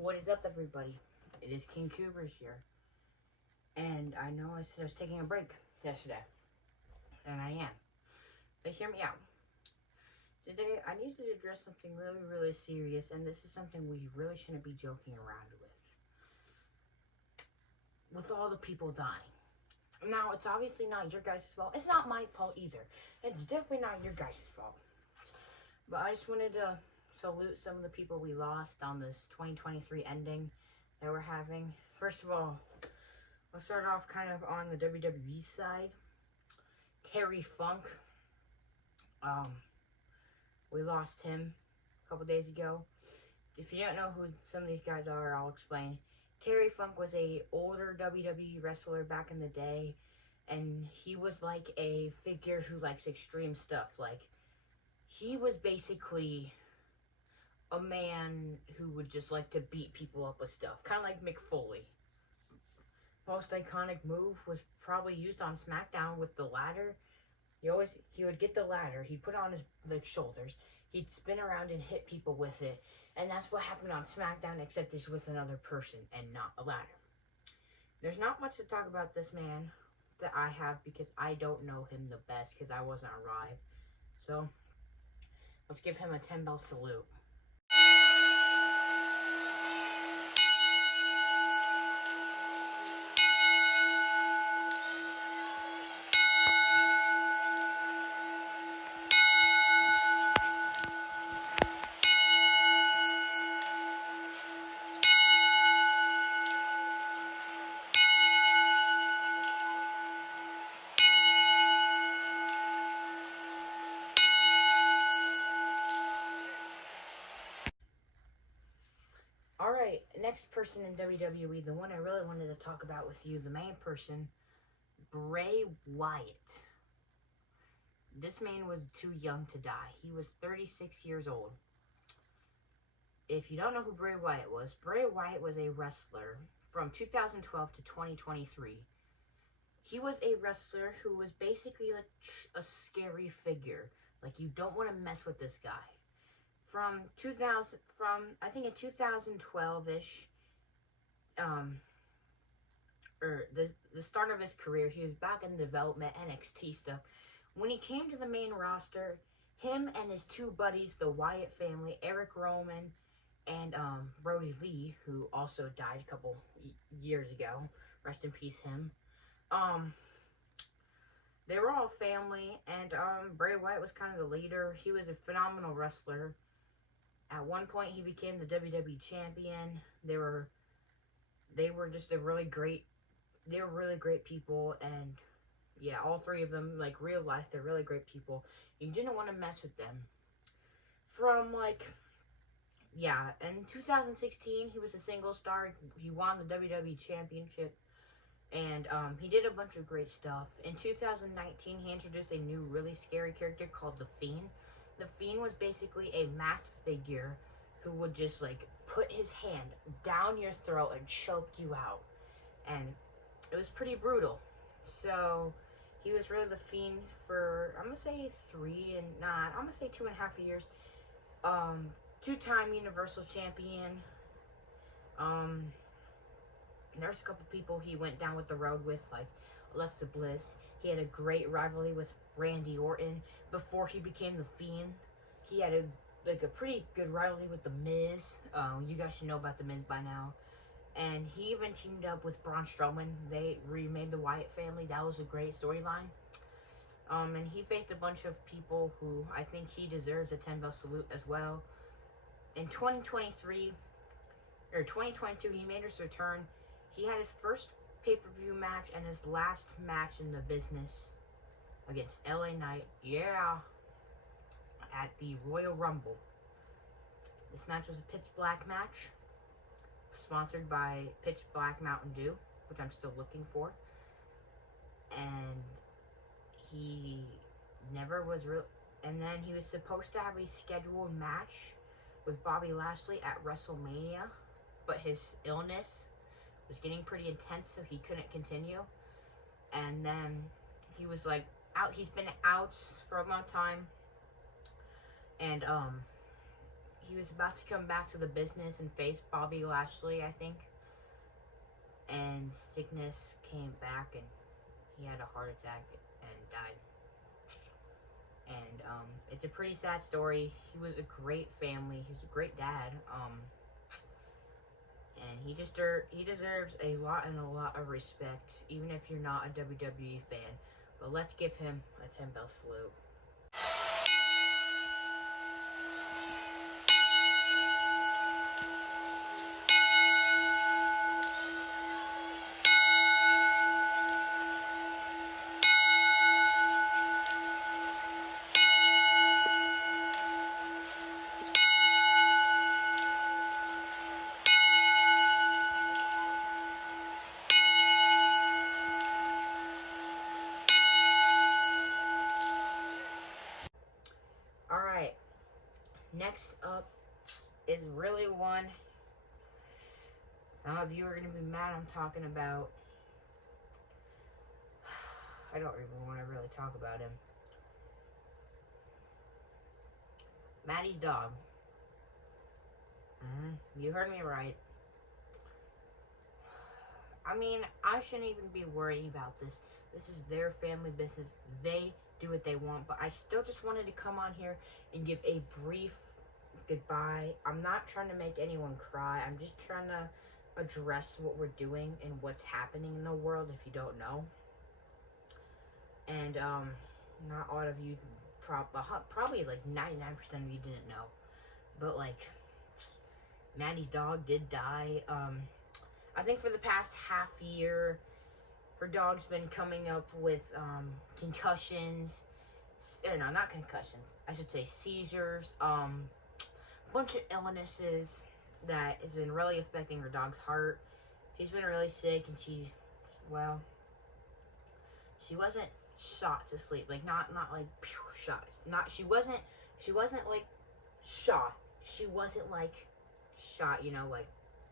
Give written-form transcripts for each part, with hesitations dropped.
What is up, everybody? It is King Coobers here. And I know I said I was taking a break yesterday. And I am. But hear me out. Today, I need to address something really, really serious. And this is something we really shouldn't be joking around with. With all the people dying. Now, it's obviously not your guys' fault. It's not my fault either. It's definitely not your guys' fault. But I just wanted to salute some of the people we lost on this 2023 ending that we're having. First of all, let's start off kind of on the WWE side. Terry Funk. We lost him a couple days ago. If you don't know who some of these guys are, I'll explain. Terry Funk was a older WWE wrestler back in the day, and he was like a figure who likes extreme stuff. Like, he was basically a man who would just like to beat people up with stuff. Kind of like Mick Foley. Most iconic move was probably used on SmackDown with the ladder. He would get the ladder, he'd put it on his shoulders, he'd spin around and hit people with it. And that's what happened on SmackDown, except it's with another person and not a ladder. There's not much to talk about this man that I have because I don't know him the best because I wasn't alive. So, let's give him a 10-bell salute. Alright, next person in WWE, the one I really wanted to talk about with you, the main person, Bray Wyatt. This man was too young to die. He was 36 years old. If you don't know who Bray Wyatt was a wrestler from 2012 to 2023. He was a wrestler who was basically like a scary figure. Like, you don't want to mess with this guy. From I think in 2012-ish, or the start of his career, he was back in development, NXT stuff. When he came to the main roster, him and his two buddies, the Wyatt family, Eric Rowan and Brody Lee, who also died a couple years ago, rest in peace him. They were all family, and Bray Wyatt was kind of the leader. He was a phenomenal wrestler. At one point, he became the WWE champion. They were just really great people, and yeah, all three of them, like, real life, they're really great people. You didn't want to mess with them. In 2016, he was a single star. He won the WWE championship, and he did a bunch of great stuff. In 2019, he introduced a new really scary character called The Fiend. The Fiend was basically a masked figure who would just, like, put his hand down your throat and choke you out. And it was pretty brutal. So, he was really the Fiend for, I'm going to say 2.5 years. Two-time Universal Champion. There's a couple people he went down with the road with, like Alexa Bliss. He had a great rivalry with Randy Orton before he became the Fiend. He had a pretty good rivalry with The Miz. You guys should know about The Miz by now. And he even teamed up with Braun Strowman. They remade the Wyatt family. That was a great storyline. And he faced a bunch of people who I think he deserves a 10-bell salute as well. In 2022, he made his return. He had his first pay-per-view match and his last match in the business against LA Knight, at the Royal Rumble. This match was a pitch black match, sponsored by Pitch Black Mountain Dew, which I'm still looking for. And he never was and then he was supposed to have a scheduled match with Bobby Lashley at WrestleMania, but his illness was getting pretty intense, so he couldn't continue. And then he was like out. He's been out for a long time, and he was about to come back to the business and face Bobby Lashley, I think. And sickness came back, and he had a heart attack and died. And it's a pretty sad story. He was a great family. He was a great dad. And he deserves a lot of respect, even if you're not a WWE fan. But let's give him a 10-bell salute. Alright, next up is really one some of you are going to be mad I'm talking about. I don't even want to really talk about him. Maddie's dog. You heard me right. I mean, I shouldn't even be worrying about this. This is their family business. They do what they want, but I still just wanted to come on here and give a brief goodbye. I'm not trying to make anyone cry. I'm just trying to address what we're doing and what's happening in the world, if you don't know. And not a lot of you, probably like 99% of you didn't know, but like Maddie's dog did die. I think for the past half year, her dog's been coming up with concussions. No, not concussions. I should say seizures. Bunch of illnesses that has been really affecting her dog's heart. She's been really sick, and she wasn't shot to sleep. Like not like pew, shot. She wasn't like shot. She wasn't like shot. You know, like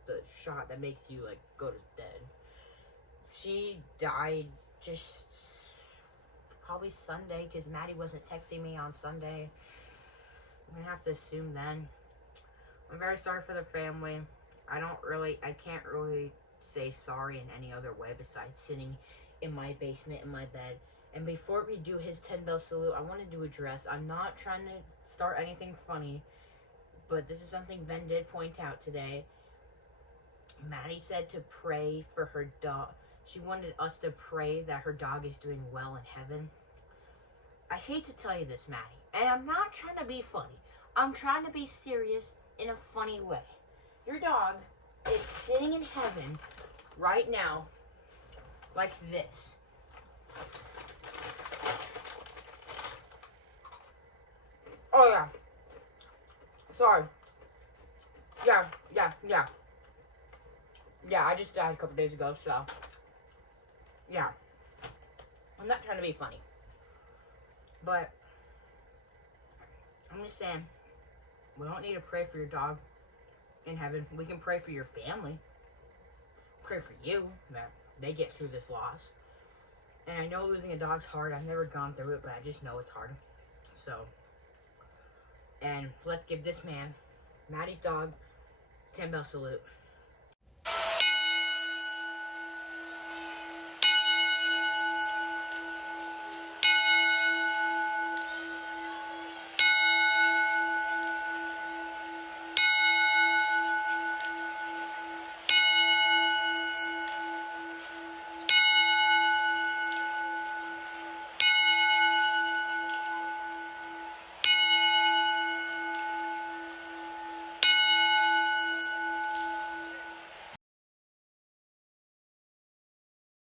the shot that makes you like go to dead. She died just probably Sunday, because Maddie wasn't texting me on Sunday. I'm gonna have to assume then. I'm very sorry for the family. I can't really say sorry in any other way besides sitting in my basement in my bed. And before we do his 10-bell salute, I wanted to address, I'm not trying to start anything funny, but this is something Ben did point out today. Maddie said to pray for her dog. She wanted us to pray that her dog is doing well in heaven. I hate to tell you this, Maddie, and I'm not trying to be funny. I'm trying to be serious in a funny way. Your dog is sitting in heaven right now, like this. Oh yeah. Sorry. Yeah, I just died a couple days ago, so yeah. I'm not trying to be funny, but I'm just saying, we don't need to pray for your dog in heaven. We can pray for your family. Pray for you that they get through this loss. And I know losing a dog's hard. I've never gone through it, but I just know it's hard. So, and let's give this man, Maddie's dog, 10-bell salute.